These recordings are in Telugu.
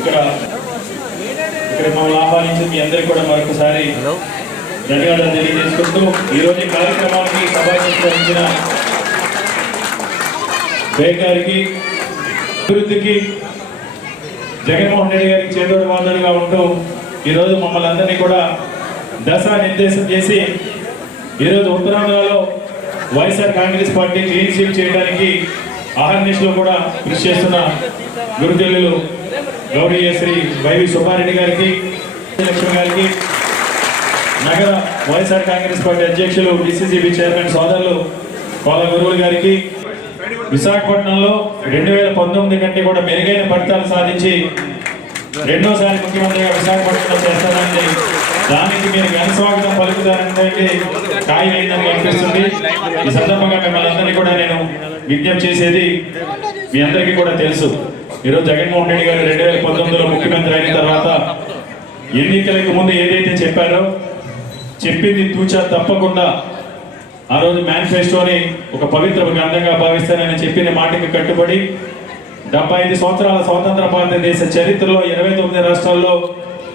ఇక్కడ ఇక్కడ మమ్మల్ని ఆహ్వానించి మీ అందరికీ కూడా మరొకసారి ధన్యవాదాలు తెలియజేసుకుంటూ ఈరోజు కార్యక్రమానికి సభాసించిన బేకారికి అభివృద్ధికి జగన్మోహన్ రెడ్డి గారికి చేదోడు వాదోడుగా ఉంటూ ఈరోజు మమ్మల్ని అందరినీ కూడా దశ నిర్దేశం చేసి ఈరోజు ఉత్తరాంధ్రలో వైఎస్ఆర్ కాంగ్రెస్ పార్టీ క్లీన్ చేయడానికి ఆహర్నిశలో కూడా కృషి చేస్తున్న గురుదేవులు గౌరీయ శ్రీ వైవి సుబ్బారెడ్డి గారికి లక్ష్మి గారికి నగర వైఎస్ఆర్ కాంగ్రెస్ పార్టీ అధ్యక్షులు డిసిసిబి చైర్మన్ సోదరులు కోల గురువులు గారికి. విశాఖపట్నంలో రెండు వేల పంతొమ్మిది కంటే కూడా మెరుగైన ఫలితాలు సాధించి రెండోసారి ముఖ్యమంత్రిగా విశాఖపట్నంలో చేస్తానని దానికి మీరు ఘనస్వాగతం పలుకుతారంటే ఖాయమైందని అనిపిస్తుంది. ఈ సందర్భంగా మిమ్మల్ని అందరినీ కూడా నేను విజ్ఞప్తి చేసేది మీ అందరికీ కూడా తెలుసు. ఈరోజు జగన్మోహన్ రెడ్డి గారు రెండు వేల పంతొమ్మిదిలో ముఖ్యమంత్రి అయిన తర్వాత ఎన్నికలకు ముందు ఏదైతే చెప్పారో చెప్పింది తూచా తప్పకుండా ఆ రోజు మేనిఫెస్టోని ఒక పవిత్ర గ్రంథంగా భావిస్తానని చెప్పిన మాటకి కట్టుబడి డెబ్బై ఐదు సంవత్సరాల స్వాతంత్ర భారతదేశ చరిత్రలో ఇరవై తొమ్మిది రాష్ట్రాల్లో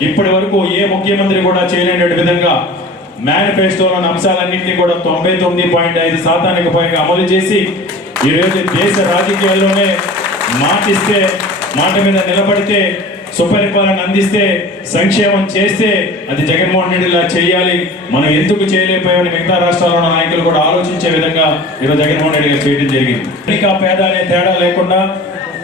ఇప్పటి వరకు ఏ ముఖ్యమంత్రి కూడా చేయలేని విధంగా మేనిఫెస్టోలోని అంశాలన్నింటినీ కూడా తొంభై తొమ్మిది పాయింట్ ఐదు శాతానికి పైగా అమలు చేసి ఈరోజు దేశ రాజకీయాల్లోనే మాటిస్తే మాట మీద నిలబడితే సుపరిపాలన అందిస్తే సంక్షేమం చేస్తే అది జగన్మోహన్ రెడ్డిలా చేయాలి. మనం ఎందుకు చేయలేకపోయామని మిగతా రాష్ట్రాల్లో ఉన్న నాయకులు కూడా ఆలోచించే విధంగా ఈరోజు జగన్మోహన్ రెడ్డి గారు చేయడం జరిగింది. ఇంకా పేద అనే తేడా లేకుండా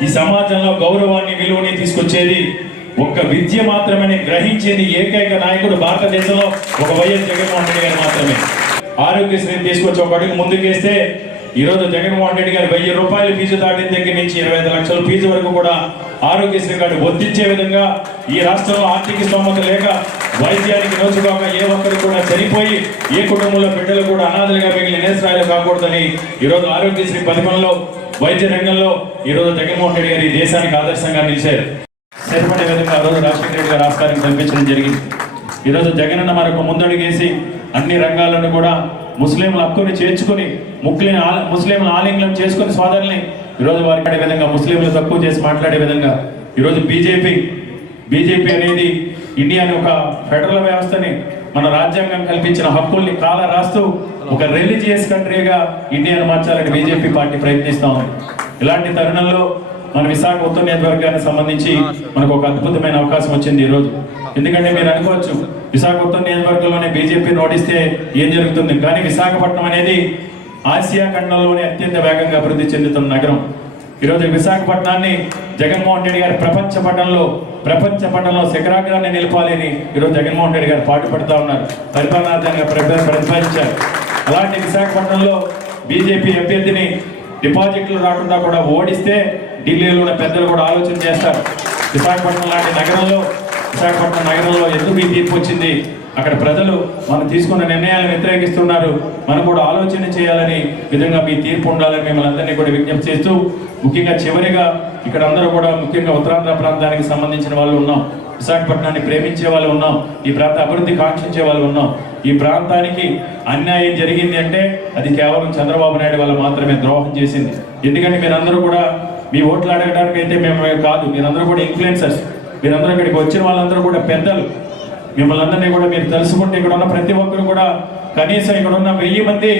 ఈ సమాజంలో గౌరవాన్ని విలువని తీసుకొచ్చేది ఒక్క విద్య మాత్రమే గ్రహించేది ఏకైక నాయకుడు భారతదేశంలో ఒక వైఎస్ జగన్మోహన్ రెడ్డి గారు మాత్రమే. ఆరోగ్యశ్రీని తీసుకొచ్చి ఒక అడుగు ముందుకేస్తే ఈరోజు జగన్మోహన్ రెడ్డి గారు వెయ్యి రూపాయలు ఫీజు దాటిన దగ్గర నుంచి ఇరవై ఐదు లక్షల ఫీజు వరకు కూడా ఆరోగ్యశ్రీ కార్డు వర్తించే విధంగా ఈ రాష్ట్రంలో ఆర్థిక స్తోమత లేక వైద్యానికి నోచుకోక ఏ ఒక్కరు కూడా చనిపోయి ఏ కుటుంబంలో బిడ్డలు కూడా అనాథలుగా మిగిలిన నేసరాయలు కాకూడదని ఈరోజు ఆరోగ్యశ్రీ పథకంలో వైద్య రంగంలో ఈరోజు జగన్మోహన్ రెడ్డి గారు ఈ దేశానికి ఆదర్శంగా నిలిచారు. సరిపడే విధంగా ఆ రోజు రాజశేఖర రెడ్డి గారు ఆస్కారం కల్పించడం జరిగింది. ఈరోజు జగనన్న మరొక ముందడుగేసి అన్ని రంగాలను కూడా ముస్లింల హక్కుని చేర్చుకుని ముస్లిం ముస్లింల ఆలింగనం చేసుకుని సోదరుల్ని ఈరోజు వారి ఆడే విధంగా ముస్లింలు తక్కువ చేసి మాట్లాడే విధంగా ఈరోజు బీజేపీ బీజేపీ అనేది ఇండియాని ఒక ఫెడరల్ వ్యవస్థని మన రాజ్యాంగం కల్పించిన హక్కుల్ని కాల రాస్తూ ఒక రిలీజియస్ కంట్రీగా ఇండియాను మార్చాలని బీజేపీ పార్టీ ప్రయత్నిస్తా ఉంది. ఇలాంటి తరుణంలో మన విశాఖ ఉత్తర నియోజకవర్గానికి సంబంధించి మనకు ఒక అద్భుతమైన అవకాశం వచ్చింది ఈ రోజు ఎందుకంటే మీరు అనుకోవచ్చు విశాఖ ఉత్తర నియోజకవర్గంలోనే బీజేపీ ఓడిస్తే ఏం జరుగుతుంది? కానీ విశాఖపట్నం అనేది ఆసియా ఖండంలోనే అత్యంత వేగంగా అభివృద్ధి చెందుతున్న నగరం. ఈరోజు విశాఖపట్నాన్ని జగన్మోహన్ రెడ్డి గారి ప్రపంచ పటంలో ప్రపంచ పటంలో శిఖరాగ్రాన్ని నిలపాలని ఈరోజు జగన్మోహన్ రెడ్డి గారు పాటుపడుతూ ఉన్నారు. పరిపాలనార్థంగా ప్రతి- ప్రతిపాదించారు. అలాంటి విశాఖపట్నంలో బీజేపీ అభ్యర్థిని డిపాజిట్లు రాకుండా కూడా ఓడిస్తే ఢిల్లీలో ఉన్న పెద్దలు కూడా ఆలోచన చేస్తారు. విశాఖపట్నం లాంటి నగరంలో విశాఖపట్నం నగరంలో ఎందుకు ఈ తీర్పు వచ్చింది? అక్కడ ప్రజలు మనం తీసుకున్న నిర్ణయాలను వ్యతిరేకిస్తున్నారు. మనం కూడా ఆలోచన చేయాలని విధంగా మీ తీర్పు ఉండాలని మిమ్మల్ని అందరినీ కూడా విజ్ఞప్తి చేస్తూ ముఖ్యంగా చివరిగా ఇక్కడ అందరూ కూడా ముఖ్యంగా ఉత్తరాంధ్ర ప్రాంతానికి సంబంధించిన వాళ్ళు ఉన్నాం. విశాఖపట్నాన్ని ప్రేమించే వాళ్ళు ఉన్నాం. ఈ ప్రాంత అభివృద్ధి కాంక్షించే వాళ్ళు ఉన్నాం. ఈ ప్రాంతానికి అన్యాయం జరిగింది అంటే అది కేవలం చంద్రబాబు నాయుడు వాళ్ళు మాత్రమే ద్రోహం చేసింది. ఎందుకంటే మీరందరూ కూడా మీ ఓట్లు అడగడానికి అయితే మేము కాదు మీరందరూ కూడా ఇన్ఫ్లుయెన్సర్స్ మీరందరూ ఇక్కడికి వచ్చిన వాళ్ళందరూ కూడా పెద్దలు. మిమ్మల్ని అందరినీ కూడా మీరు తెలుసుకుంటే ఇక్కడ ఉన్న ప్రతి ఒక్కరు కూడా కనీసం ఇక్కడ ఉన్న వెయ్యి మంది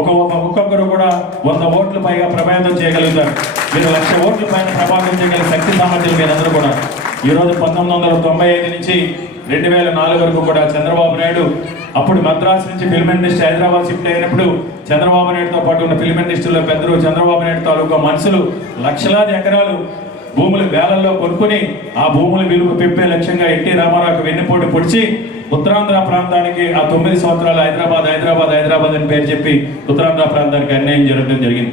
ఒక ఒక ఒక్కొక్కరు కూడా వంద ఓట్ల పైగా ప్రభావితం చేయగలుగుతారు. మీరు లక్ష ఓట్ల పైన ప్రభావితం చేయగల శక్తి సామర్థ్యం మీరందరూ కూడా. ఈ రోజు పంతొమ్మిది వందల తొంభై ఐదు నుంచి రెండు వేల నాలుగు వరకు కూడా చంద్రబాబు నాయుడు అప్పుడు మద్రాసు నుంచి ఫిల్మ్ ఇండస్ట్రీ హైదరాబాద్ షిఫ్ట్ అయినప్పుడు చంద్రబాబు నాయుడుతో పాటు ఉన్న ఫిల్మ్ ఇండస్ట్రీలో పెద్దలు చంద్రబాబు నాయుడు తాలూకా మనుషులు లక్షలాది ఎకరాలు భూములు వేలల్లో కొనుక్కుని ఆ భూముల విలువ పెంపే లక్ష్యంగా ఎన్టీ రామారావుకు వెన్నుపోటు పొడిచి ఉత్తరాంధ్ర ప్రాంతానికి ఆ తొమ్మిది సంవత్సరాలు హైదరాబాద్ హైదరాబాద్ హైదరాబాద్ అని పేరు చెప్పి ఉత్తరాంధ్ర ప్రాంతానికి అన్యాయం జరగడం జరిగింది.